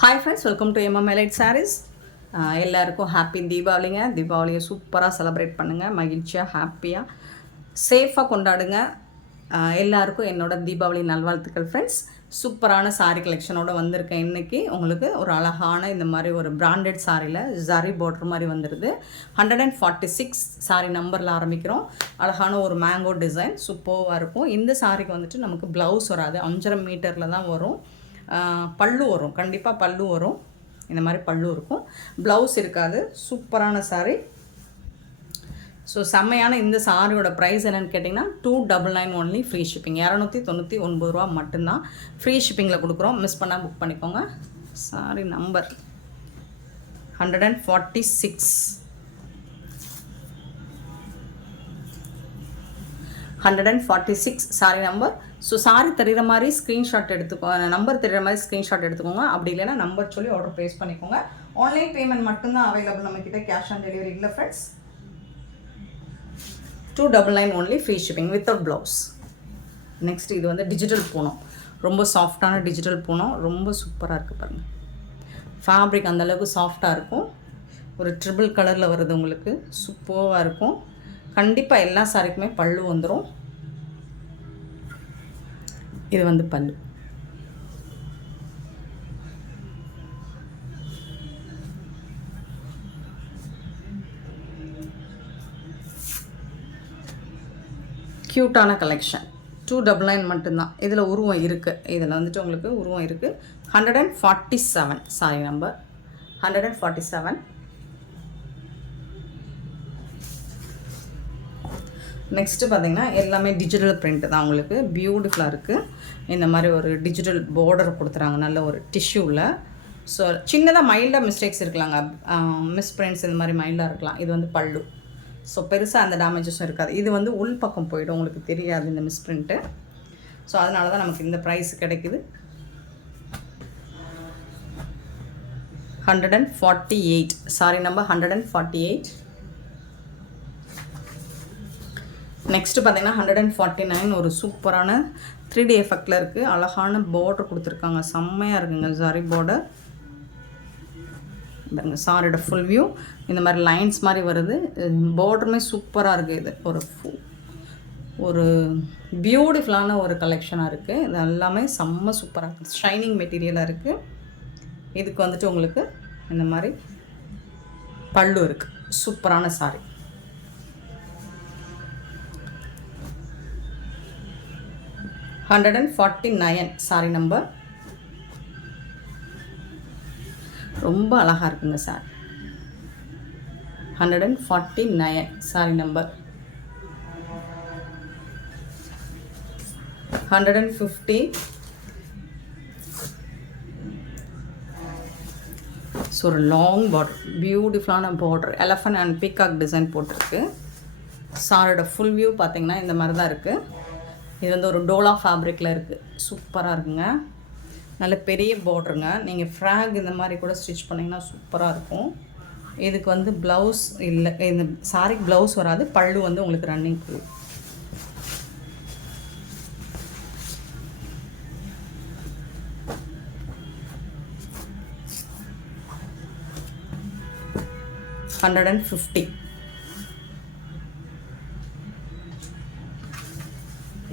Hi friends, welcome to MM Elite sarees. எல்லாருக்கும் happy தீபாவளிங்க. தீபாவளியை சூப்பராக செலிப்ரேட் பண்ணுங்கள், மகிழ்ச்சியாக ஹாப்பியாக சேஃபாக கொண்டாடுங்க. எல்லாருக்கும் என்னோட தீபாவளி நல்வாழ்த்துக்கள் ஃப்ரெண்ட்ஸ். சூப்பரான சாரீ கலெக்ஷனோடு வந்திருக்கேன். இன்றைக்கி உங்களுக்கு ஒரு அழகான இந்த மாதிரி ஒரு பிராண்டட் சாரியில் ஜரி பார்டர் மாதிரி வந்துடுது. 146 சாரீ நம்பரில் ஆரம்பிக்கிறோம். அழகான ஒரு மேங்கோ டிசைன் சூப்பராக இருக்கும். இந்த சாரிக்கு வந்துட்டு நமக்கு ப்ளவுஸ் வராது, 5.5 மீட்டரில் தான் வரும். பல்லு வரும், கண்டிப்பாக பல்லு வரும். இந்த மாதிரி பல்லு இருக்கும், ப்ளவுஸ் இருக்காது. சூப்பரான சாரீ. ஸோ செம்மையான இந்த சாரியோட ப்ரைஸ் என்னென்னு கேட்டிங்கன்னா 299 ஒன்லி, ஃப்ரீ ஷிப்பிங். 299 ரூபா மட்டும்தான் ஃப்ரீ ஷிப்பிங்கில் கொடுக்குறோம். மிஸ் பண்ணால் புக் பண்ணிக்கோங்க. Sorry number 146 146 sorry number. So sorry தெரிகிற மாதிரி ஸ்க்ரீன்ஷாட் நம்பர் தெரிகிற மாதிரி ஸ்க்ரீன்ஷாட் எடுத்துக்கோங்க. அப்படி இல்லைன்னா நம்பர் சொல்லி ஆர்டர் ப்ளேஸ் பண்ணிக்கோங்க. ஆன்லைன் பேமெண்ட் மட்டும்தான் அவைலபிள் நம்மக்கிட்ட, கேஷ் ஆன் டெலிவரி இல்லை friends. 299 only, free shipping without blouse. Next இது வந்து டிஜிட்டல் பூனம், ரொம்ப சாஃப்டான டிஜிட்டல் பூனம், ரொம்ப சூப்பராக இருக்குது பாருங்கள். ஃபேப்ரிக் அந்தளவுக்கு சாஃப்டாக இருக்கும். ஒரு ட்ரிபிள் கலரில் வருது உங்களுக்கு, சூப்பராக இருக்கும். கண்டிப்பாக எல்லா சாரிக்குமே பல்லு வந்துடும். இது வந்து பல்லு. க்யூட்டான கலெக்ஷன். 299 மட்டும்தான். இதில் உருவம் இருக்குது, இதில் வந்துட்டு உங்களுக்கு உருவம் இருக்குது. 147 சாரி நம்பர் 147. நெக்ஸ்ட்டு பார்த்திங்கன்னா எல்லாமே டிஜிட்டல் பிரிண்ட் தான். உங்களுக்கு பியூட்டிஃபுல்லாக இருக்குது. இந்த மாதிரி ஒரு டிஜிட்டல் பார்டர் கொடுத்துறாங்க, நல்ல ஒரு டிஷ்யூவில். ஸோ சின்னதாக மைல்டாக மிஸ்டேக்ஸ் இருக்கலாங்க, மிஸ் பிரிண்ட்ஸ் இந்த மாதிரி மைல்டாக இருக்கலாம். இது வந்து பல்லு. ஸோ பெருசாக அந்த டேமேஜஸும் இருக்காது. இது வந்து உள் பக்கம் போயிடும், உங்களுக்கு தெரியாது இந்த மிஸ் பிரிண்ட்டு. ஸோ அதனால தான் நமக்கு இந்த ப்ரைஸ் கிடைக்குது. 148 சாரி நம்பர் 148. நெக்ஸ்ட்டு பார்த்திங்கன்னா 149 ஒரு சூப்பரான 3D எஃபெக்டில் இருக்குது. அழகான பார்டர் கொடுத்துருக்காங்க, செம்மையாக இருக்குங்க ஜரி பார்டர். பாருங்க சாரியோட ஃபுல் வியூ இந்த மாதிரி லைன்ஸ் மாதிரி வருது. பார்டருமே சூப்பராக இருக்குது. இது ஒரு பியூட்டிஃபுல்லான ஒரு கலெக்ஷனாக இருக்குது. இது எல்லாமே செம்ம சூப்பராக இருக்குது, ஷைனிங் மெட்டீரியலாக இருக்குது. இதுக்கு வந்துட்டு உங்களுக்கு இந்த மாதிரி பல்லு இருக்குது. சூப்பரான சாரி. $149 sorry number. ரொம்ப அழகாக இருக்குங்க சார். 149 sorry number. 150. ஸோ ஒரு லாங் பார்டர், பியூட்டிஃபுல்லான border, elephant and peacock design போட்டிருக்கு. சாரோட ஃபுல் வியூ பார்த்திங்கன்னா இந்த மாதிரி தான் இருக்குது. இது வந்து ஒரு டோலா ஃபேப்ரிக்கில் இருக்குது, சூப்பராக இருக்குங்க. நல்ல பெரிய பார்டருங்க. நீங்கள் ஃப்ராக் இந்த மாதிரி கூட ஸ்டிச் பண்ணிங்கன்னா சூப்பராக இருக்கும். இதுக்கு வந்து ப்ளவுஸ் இல்லை, இந்த சாரிக்கு ப்ளவுஸ் வராது, பல்லு வந்து உங்களுக்கு ரன்னிங் பல்லு. $150.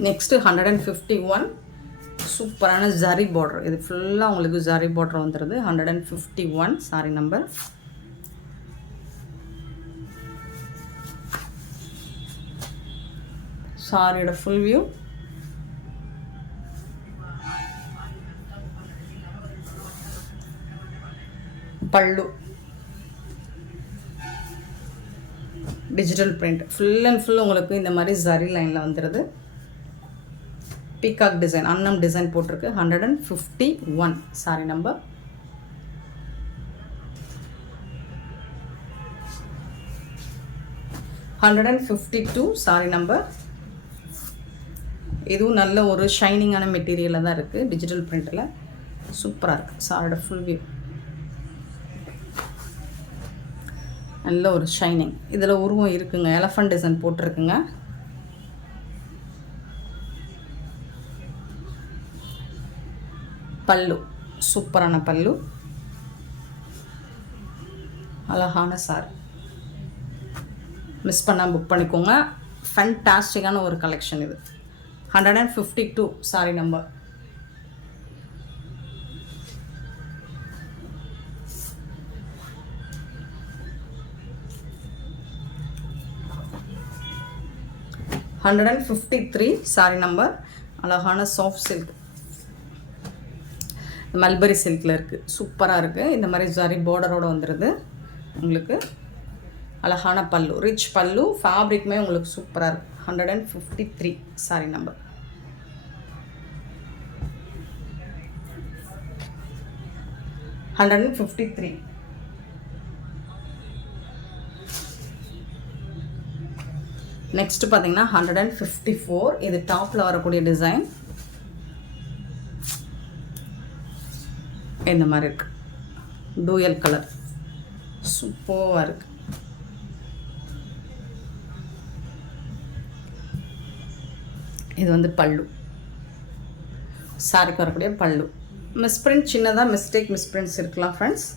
நெக்ஸ்ட்டு 151 சூப்பரான ஜரி பார்டர். இது ஃபுல்லாக உங்களுக்கு ஜரி பார்டர் வந்துடுது. 151 சாரி நம்பர். சாரியோட ஃபுல் வியூ. பல்லு digital print, full and full உங்களுக்கு இந்த மாதிரி ஜரி லைனில் வந்துடுது. பீகாக் டிசைன், அன்னம் டிசைன் போட்டிருக்கு. 151 சாரி நம்பர். $152 sorry number. இதுவும் நல்ல ஒரு ஷைனிங்கான மெட்டீரியலில் தான் இருக்குது, டிஜிட்டல் பிரிண்டில் சூப்பராக இருக்குது. சாரோட ஃபுல் வியூ நல்ல ஒரு ஷைனிங். இதில் உருவம் இருக்குங்க, எலஃபண்ட் டிசைன் போட்டிருக்குங்க. பல்லு, சூப்பரான பல்லு. அழகான சாரி, மிஸ் பண்ணால் புக் பண்ணிக்கோங்க. ஃபேன்டாஸ்டிக்கான ஒரு கலெக்ஷன் இது. 152 சாரி நம்பர். $153 sorry number. அழகான சாஃப்ட் சில்க், மல்பரி சில்கில் இருக்குது. சூப்பராக இருக்குது. இந்த மாதிரி சாரி பார்டரோடு வந்துடுது உங்களுக்கு. அழகான பல்லு, ரிச் பல்லு, ஃபேப்ரிக்குமே உங்களுக்கு சூப்பராக இருக்குது. 153 சாரி நம்பர். $153. நெக்ஸ்ட் பார்த்தீங்கன்னா 154. இது டாப்பில் வரக்கூடிய டிசைன் இந்த மாதிரி இருக்கு. டூயல் கலர் சூப்பராக இருக்கு. இது வந்து பல்லு, சாரிக்கு வரக்கூடிய பல்லு. மிஸ்பிரிண்ட் சின்னதாக மிஸ்பிரிண்ட்ஸ் இருக்கலாம் ஃப்ரெண்ட்ஸ்.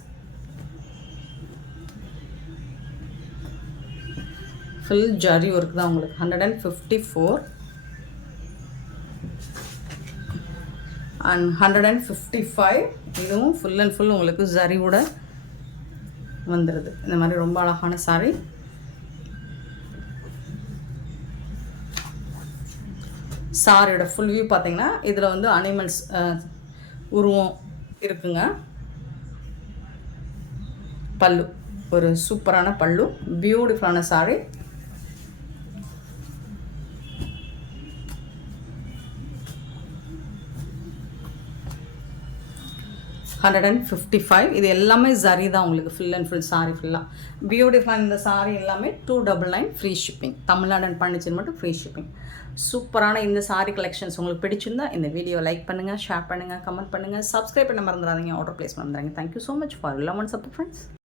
ஃபுல் ஜரி ஒர்க் தான் உங்களுக்கு. 154 அண்ட் 155. இதுவும் ஃபுல் அண்ட் ஃபுல் உங்களுக்கு ஜரியோட வந்துடுது. இந்த மாதிரி ரொம்ப அழகான சாரி. சாரியோட ஃபுல் வியூ பார்த்தீங்கன்னா இதில் வந்து அனிமல்ஸ் உருவம் இருக்குங்க. பல்லு ஒரு சூப்பரான பல்லு, பியூட்டிஃபுல்லான சாரி. $155. இது எல்லாமே ஜரி தான் உங்களுக்கு. ஃபுல் அண்ட் ஃபுல் சாரி ஃபுல்லாக பியூட்டிஃபுல்லாக. இந்த சாரி எல்லாமே 299 free shipping. Tamil Nadu and Pondicherry மட்டும் ஃப்ரீ ஷிப்பிங். சூப்பரான இந்த சாரி கலெக்ஷன்ஸ் உங்களுக்கு பிடிச்சிருந்தா இந்த வீடியோ லைக் பண்ணுங்கள், ஷேர் பண்ணுங்கள், கமெண்ட் பண்ணுங்கள், சப்ஸ்கிரைப் பண்ண மறந்துடாதீங்க, ஆர்டர் பிளேஸ் மறந்துடாதீங்க. Thank you so much for love and support friends.